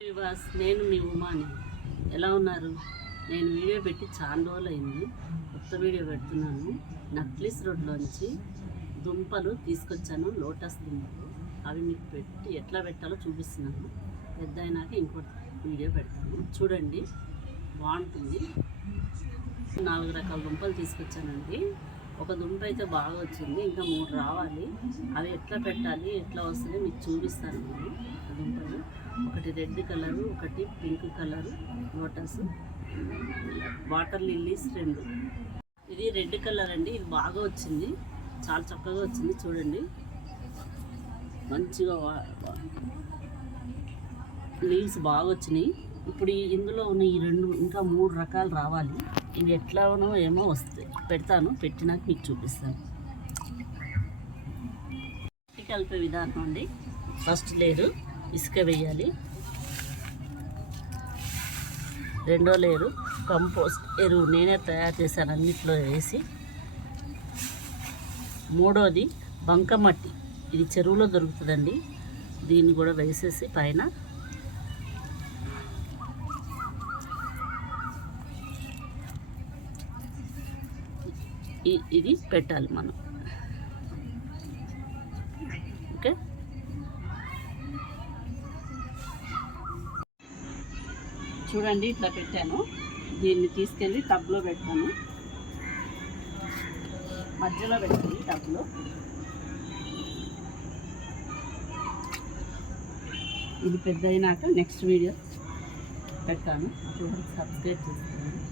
నేను మీ ఉమాని. ఎలా ఉన్నారు? నేను వీడియో పెట్టి చాలా రోజులు అయింది. కొత్త వీడియో పెడుతున్నాను. నక్లీస్ రోడ్లోంచి దుంపలు తీసుకొచ్చాను, లోటస్ దుంపలు. అవి మీకు పెట్టి ఎట్లా పెట్టాలో చూపిస్తున్నాను. పెద్ద అయినాక ఇంకోటి వీడియో పెడతాను, చూడండి, బాగుంటుంది. 4 రకాల దుంపలు తీసుకొచ్చానండి. ఒక దుంప అయితే బాగా వచ్చింది, ఇంకా 3 రావాలి. అవి ఎట్లా పెట్టాలి, ఎట్లా వస్తుంది మీకు చూపిస్తాను. నేను దుంపలు ఒకటి రెడ్ కలరు, ఒకటి pink colour lotus, water lilies 2. ఇది రెడ్ కలర్ అండి, ఇది బాగా వచ్చింది, చాలా చక్కగా వచ్చింది. చూడండి, మంచిగా లీవ్స్ బాగా వచ్చినాయి. ఇప్పుడు ఇందులో ఉన్న ఈ 2 ఇంకా 3 రకాలు రావాలి. ఇవి ఎట్లానో ఏమో వస్తాయి, పెడతాను, పెట్టినాక మీకు చూపిస్తాను. కలిపే విధానం అండి. ఫస్ట్ లేయరు ఇసుక వేయాలి, రెండో లేయరు కంపోస్ట్ ఎరువు నేనే తయారు చేశాను అన్నిట్లో వేసి, మూడోది బంకమట్టి, ఇది చెరువులో దొరుకుతుందండి, దీన్ని కూడా వేసేసి పైన ఇది పెట్టాలి మనం. ఓకే, చూడండి, ఇట్లా పెట్టాను. దీన్ని తీసుకెళ్ళి టబ్లో పెట్టాను, మధ్యలో పెట్టాలి టబ్లో. ఇది పెద్ద అయినాక నెక్స్ట్ వీడియో పెడతాను, చూడండి, సబ్స్క్రైబ్ చేసుకోండి.